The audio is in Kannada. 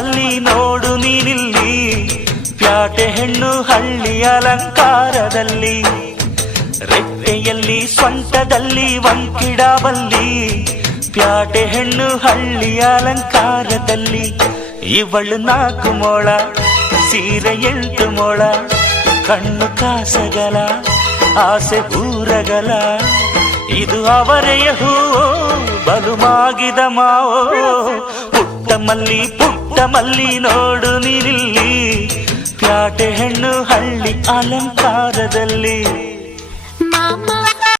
ಮಲ್ಲಿ ನೋಡು ನೀನಿಲ್ಲಿ, ಪ್ಯಾಟೆ ಹೆಣ್ಣು ಹಳ್ಳಿ ಅಲಂಕಾರದಲ್ಲಿ, ರೆಟ್ಟೆಯಲ್ಲಿ ಸೊಂಟದಲ್ಲಿ ವಂಕಿಡಬಲ್ಲಿ, ಪ್ಯಾಟೆ ಹೆಣ್ಣು ಹಳ್ಳಿ ಅಲಂಕಾರದಲ್ಲಿ. ಇವಳು 4 ಮೊಳ, ಸೀರೆ 8 ಮೊಳ, ಕಣ್ಣು ಕಾಸಗಲ, ಆಸೆ ಊರಗಲ, ಇದು ಅವರೆಯ ಹೂವೋ ಬಲು ಮಾಗಿದ ಮಾವೋ. ಪುಟ್ಟ ಮಲ್ಲಿ ನೋಡು ನೀನಿಲ್ಲಿ, ಪ್ಯಾಟೆ ಹೆಣ್ಣು ಹಳ್ಳಿ ಅಲಂಕಾರದಲ್ಲಿ. ಮಾಮ